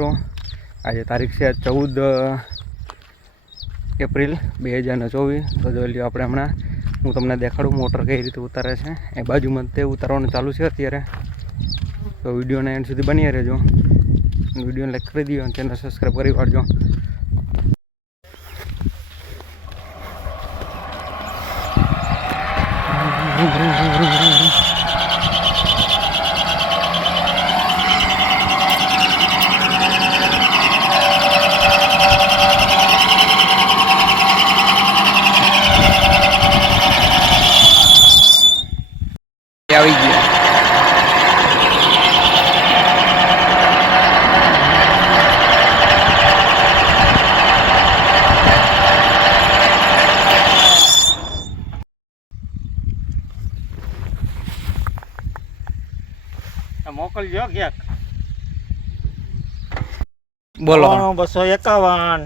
મિત્રો, આજે તારીખ છે 14 એપ્રિલ 2024। તો જોઈ લ્યો આપણે હમણાં હું તમને દેખાડું મોટર કઈ રીતે ઉતારે છે। એ બાજુમાં તે ઉતારવાનું ચાલુ છે અત્યારે। તો વિડીયોને એન્ડ સુધી બની રહેજો, વિડીયોને લાઈક કરી દો અને ચેનલ સબસ્ક્રાઈબ કરી વાળજો। આવી ગયા મોકલજો ક્યાંક। બોલો 251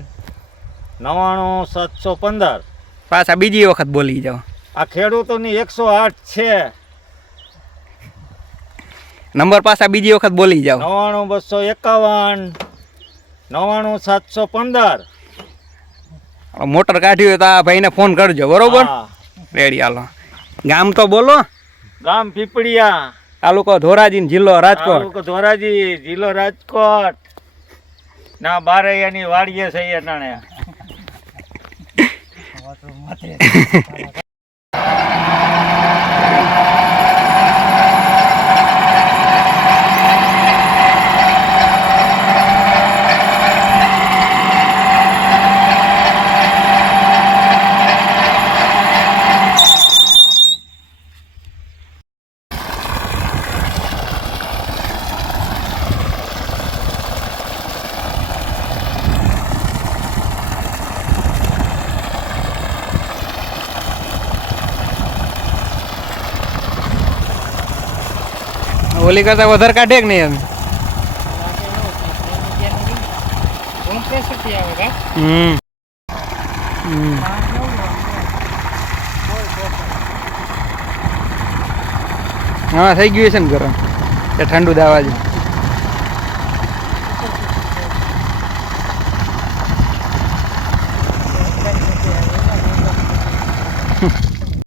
99 715 પાછા બીજી વખત બોલી જાઓ। આ ખેડૂતોની 108 છે। નંબર પાછા બીજી વખત બોલી જાઓ। 99 251 99 715 મોટર કાઢી હોય તો આ ભાઈને ફોન કરજો, બરોબર? રેડી, હાલો। ગામ તો બોલો। ગામ પીપળિયા, તાલુકો ધોરાજી, જિલ્લો રાજકોટ। તાલુકો ધોરાજી, જિલ્લો રાજકોટ ના બારૈયાની વાડીએ છે અટાણે। ઓલી કરતા વધારે કાઢે કે નહીં? હા, થઈ ગયું છે ને ગરમ, એ ઠંડુ દાવા છે।